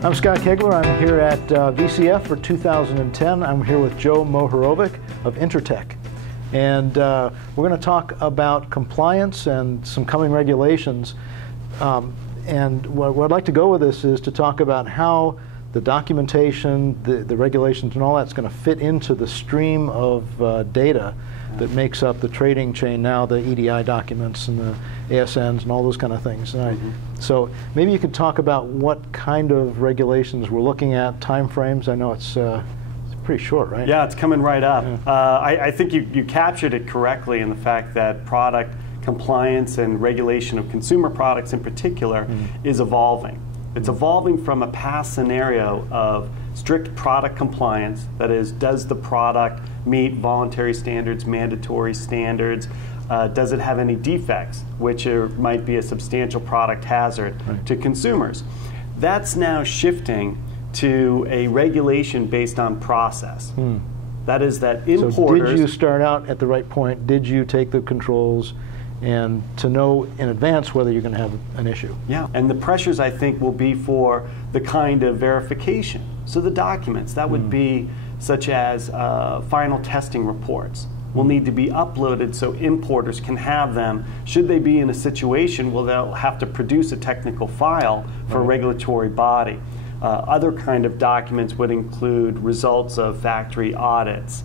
I'm Scott Koegler. I'm here at VCF for 2010. I'm here with Joe Mohorovic of Intertec. And we're going to talk about compliance and some coming regulations. And where I'd like to go with this is to talk about how the documentation, the regulations and all that's going to fit into the stream of data that makes up the trading chain now, the EDI documents and the ASNs and all those kind of things. So maybe you could talk about what kind of regulations we're looking at, time frames. I know it's pretty short, right? Yeah, it's coming right up. Yeah. I think you captured it correctly in the fact that product compliance and regulation of consumer products in particular is evolving. It's evolving from a past scenario of strict product compliance, that is, does the product meet voluntary standards, mandatory standards, does it have any defects, which might be a substantial product hazard to consumers. That's now shifting to a regulation based on process. That is that importers... So did you start out at the right point? Did you take the controls and to know in advance whether you're going to have an issue? Yeah, and the pressures, I think, will be for the kind of verification. So the documents, that would be such as final testing reports, will need to be uploaded so importers can have them. Should they be in a situation where they'll have to produce a technical file for a regulatory body. Other kind of documents would include results of factory audits,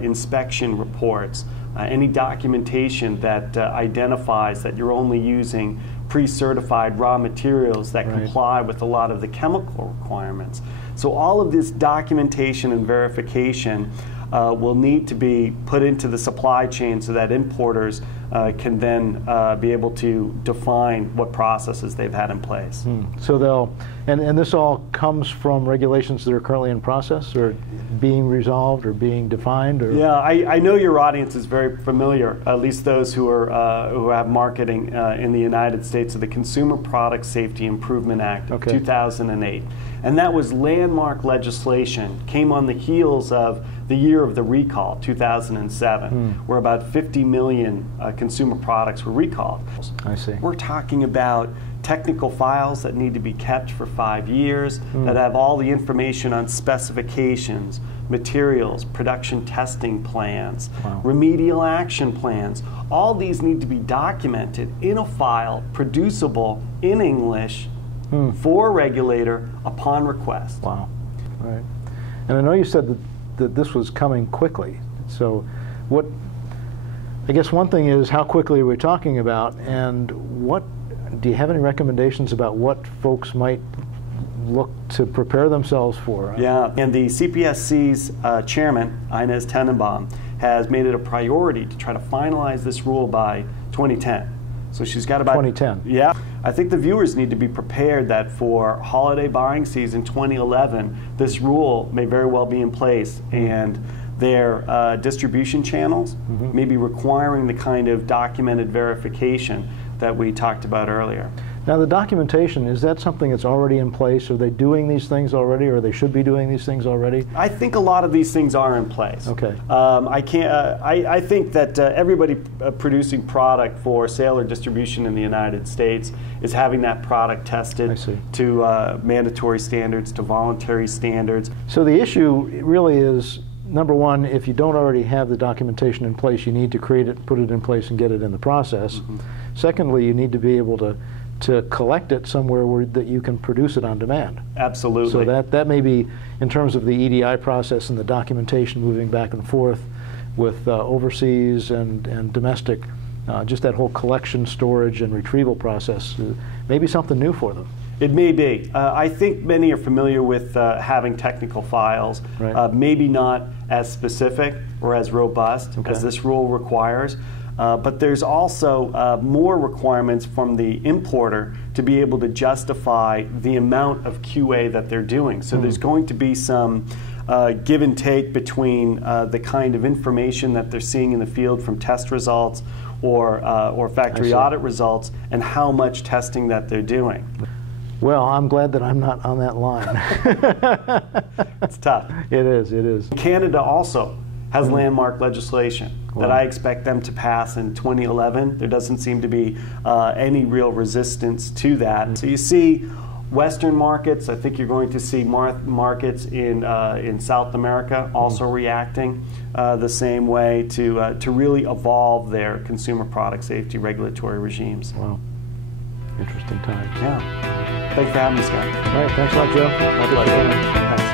inspection reports, any documentation that identifies that you're only using pre-certified raw materials that comply with a lot of the chemical requirements. So all of this documentation and verification will need to be put into the supply chain so that importers can then be able to define what processes they've had in place. So they'll, and this all comes from regulations that are currently in process or being resolved or being defined? Or? Yeah, I know your audience is very familiar, at least those who are who have marketing in the United States, of the Consumer Product Safety Improvement Act of 2008. And that was landmark legislation, came on the heels of the year of the recall, 2007, where about 50 million consumer products were recalled. I see. We're talking about technical files that need to be kept for 5 years, that have all the information on specifications, materials, production testing plans, remedial action plans. All these need to be documented in a file, producible in English, for a regulator upon request. Wow. Right. And I know you said that this was coming quickly. So what, I guess one thing is how quickly are we talking about, and what, do you have any recommendations about what folks might look to prepare themselves for? Yeah, and the CPSC's chairman, Ines Tenenbaum, has made it a priority to try to finalize this rule by 2010. So she's got about 2010. Yeah, I think the viewers need to be prepared that for holiday buying season 2011, this rule may very well be in place, and their distribution channels may be requiring the kind of documented verification that we talked about earlier. Now the documentation, is that something that's already in place? Are they doing these things already, or they should be doing these things already? I think a lot of these things are in place. Okay. I think that everybody producing product for sale or distribution in the United States is having that product tested to mandatory standards, to voluntary standards. So the issue really is, number one, if you don't already have the documentation in place, you need to create it, put it in place, and get it in the process. Secondly, you need to be able to collect it somewhere that you can produce it on demand. Absolutely. So that may be, in terms of the EDI process and the documentation moving back and forth with overseas and domestic, just that whole collection, storage, and retrieval process, maybe something new for them. It may be. I think many are familiar with having technical files, maybe not as specific or as robust as this rule requires. But there's also more requirements from the importer to be able to justify the amount of QA that they're doing. So there's going to be some give and take between the kind of information that they're seeing in the field from test results or factory audit results and how much testing that they're doing. Well, I'm glad that I'm not on that line. It's tough. It is, it is. Canada also has landmark legislation that I expect them to pass in 2011. There doesn't seem to be any real resistance to that. So you see Western markets, I think you're going to see markets in South America also reacting the same way to really evolve their consumer product safety regulatory regimes. Wow. Interesting times. Yeah. Thanks for having me, Scott. All right. Thanks a lot, Joe. My pleasure. Thanks.